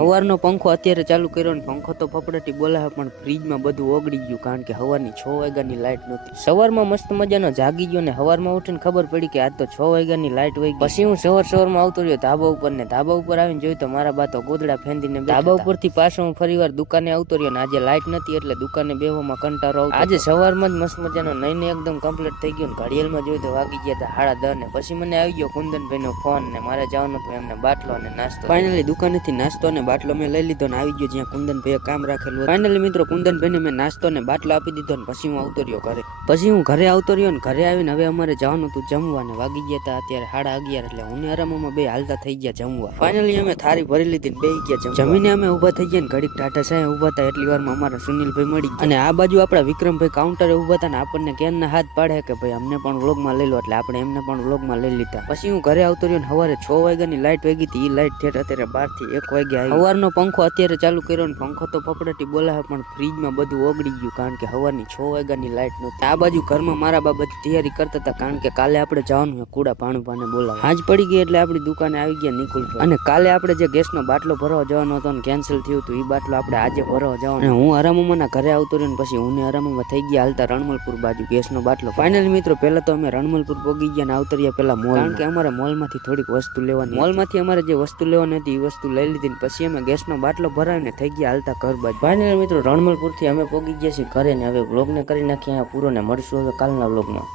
હવારનો પંખો અત્યારે ચાલુ કર્યો ને પંખો તો ફફડાટી બોલાવે પણ ફ્રીજમાં બધું ઓગળી ગયું કારણ કે સવારની 6 વાગ્યાની લાઈટ નહોતી. સવારમાં મસ્ત મજાનો જાગી ગયો ને સવારમાં ઉઠીને ખબર પડી કે આજ તો 6 વાગ્યાની લાઈટ વહી ગઈ. પછી હું સવારમાં આવતો રહ્યો ધાબા ઉપર ને ધાબા ઉપર આવીને જોયું તો મારા બા તો ગોદડા ફેંદીને ધાબા ઉપરથી પાછો હું ફરીવાર દુકાને આવતો રહ્યો ને આજે લાઈટ નથી એટલે દુકાને બેહવામાં કંટાળો આવતો. આજે સવારમાં જ મસ્ત મજાનો નઈને એકદમ કમ્પ્લીટ થઈ ગયો ને ઘડિયાળમાં જોયું તો વાગી ગયા હતા 10:30 ને પછી મને આવી ગયો કુંદનભાઈનો ફોન ને મારે જવાનું હતું એમને બાટલો અને નાસ્તો. ફાઇનલી દુકાનેથી નાસ્તો ને બાટલો મેં લઈ લીધો ને આવી ગયો જ્યાં કુંદનભાઈએ કામ રાખેલું. ફાઇનલી મિત્રો કુંદનભાઈને મેં નાસ્તો ને બાટલો આપી દીધો ને પછી હું આવતો રહ્યો ઘરે. પછી હું ઘરે આવતો રહ્યો ને ઘરે આવીને હવે અમારે જવાનું હતું જમવા ને વાગી ગયા હતા અત્યારે 11:30 એટલે હું ને આરામમાં બે હાલતા થઈ ગયા જમવા. ફાઇનલી અમે થાળી ભરી લીધી ને બેહી ગયા જમીને અમે ઊભા થઈ ગયા ને ઘડીક ટાટા સાહેબ ઊભા હતા એટલી વારમાં અમારા સુનિલભાઈ મળી અને આ બાજુ આપણા વિક્રમભાઈ કાઉન્ટરે ઊભા હતા ને આપણને કેનના હાથ પાડે કે ભાઈ અમને પણ વ્લોગમાં લઈ લો એટલે આપણે એમને પણ વ્લોગમાં લઈ લીધા. પછી હું ઘરે આવતો રહ્યો ને સવારે 6 વાગ્યાની લાઈટ વહી ગઈ હતી. એ લાઈટ થેટ અત્યારે 12 થી 1 વાગ્યા આવી. સવારનો પંખો અત્યારે ચાલુ કર્યો ને પંખો તો ફફડાટી બોલાવે પણ ફ્રીજમાં બધું ઓગળી ગયું કારણ કે સવારની 6 વાગ્યાની લાઈટ નહોતી. આ બાજુ ઘરમાં મારા બાબત તૈયારી કરતા હતા કારણ કે કાલે આપણે જવાનું છે કુડા ભાણુભાને બોલાવે. હાજ પડી ગઈ એટલે આપણી દુકાને આવી ગયા નિકુલભાઈ અને કાલે આપણે જે ગેસનો બાટલો ભરવા જવાનો હતો ને કેન્સલ થયું હતું એ બાટલો આપણે આજે ભરવા જવાનો. હું હરામાના ઘરે આવતો રહ્યો ને પછી હું ને હરામામાં થઈ ગયા હાલતા રણમલપુર બાજુ ગેસનો બાટલો. ફાઇનલી મિત્રો પહેલા તો અમે રણમલપુર પહોંચી ગયા ને આવતરિયા પેલા મોલ કારણ કે અમારે મોલમાંથી થોડીક વસ્તુ લેવાની. મોલમાંથી અમારે જે વસ્તુ લેવાની હતી એ વસ્તુ લઈ લીધી પછી અમે ગેસનો બાટલો ભરાવીને થઈ ગયા હાલતા ઘર બાજુ. ફાઇનલી મિત્રો રણમલપુરથી અમે પહોંચી ગયા છીએ ઘરે ને હવે વ્લોગને કરી નાખીએ પૂરો ને મળશું હવે કાલના વ્લોગમાં.